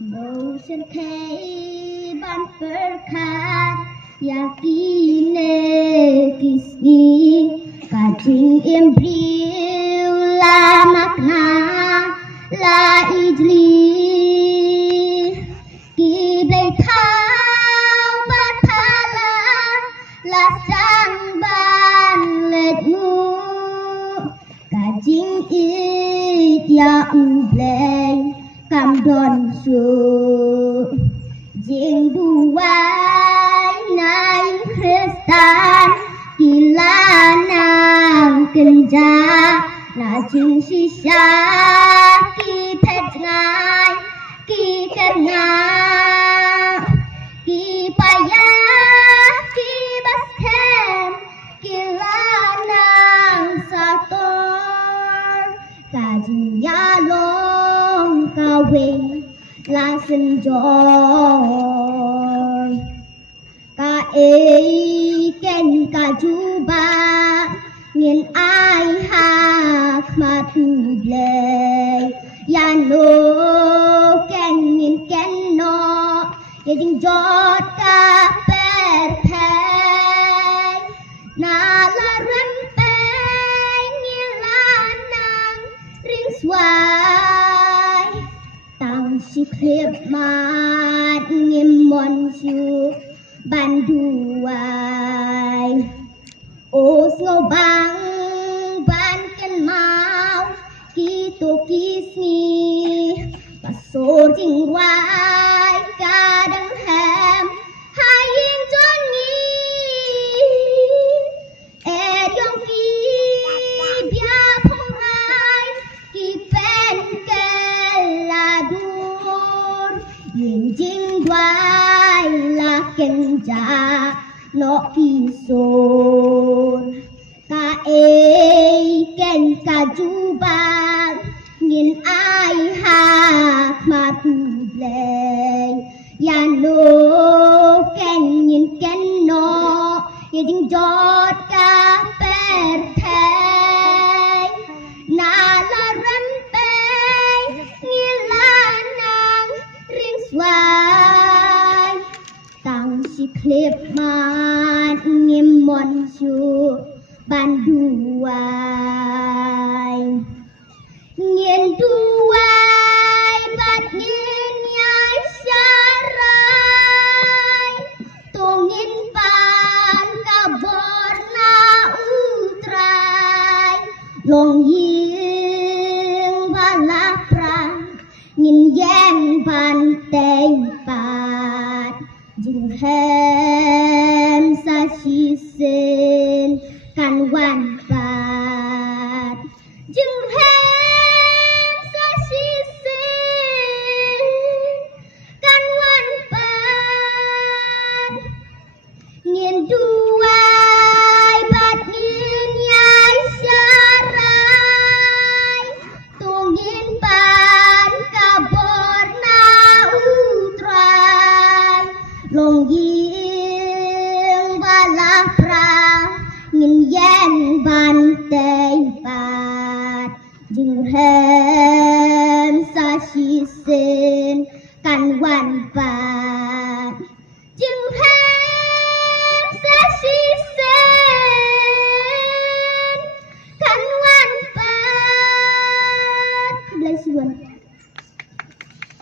Bầu sân khay ban phở khát yakine kisni kajing embryo la makna la idli ki blai thao ba thala la sang ban let mu kajing it ya u blai cam đòn su jing du wai nai kristan kila nang kenja na jing si sha ki pet ngai ki ken nga ki paya ki basken kila nang sator ka jing ya long ka wing la sinh gió ca ken ca chu ba nhìn ai ha mà thu lệ yan lô ken nhìn ken no ye ding giọt ca per thai na la rem pe nhìn la nang ring swai tang si khep mat ngim mon chu ban duai ô snow bang ban ken mau ki to kisni paso jing wai ka dang ham hai yin chon ni e yong ki bia phong hai ki pen ke la dur yin jing wai la ken ja no pi son ka ken ka ju ba nhìn ai ha mà tu lệ ya no ken nhìn ken no ye ding jot ka per thai na la ran pe nhìn la nang ring swai tang si klip mat ngim mon chu ban duai nghiền duai bát nghiền nhai sarai to nghiền ban ka bor na utrai long ying ban la prang nghiền yang ban tei pat jing hem sa chi sen kan wan pat jing hem sa chi sen kan wan pat nghiền duai bát nghiền nhai sarai to nghiền ban ka bor na utrai long ying ba la prang nghìn gian ban tây bát dừng hem sa chi sen kan wan bát dừng hem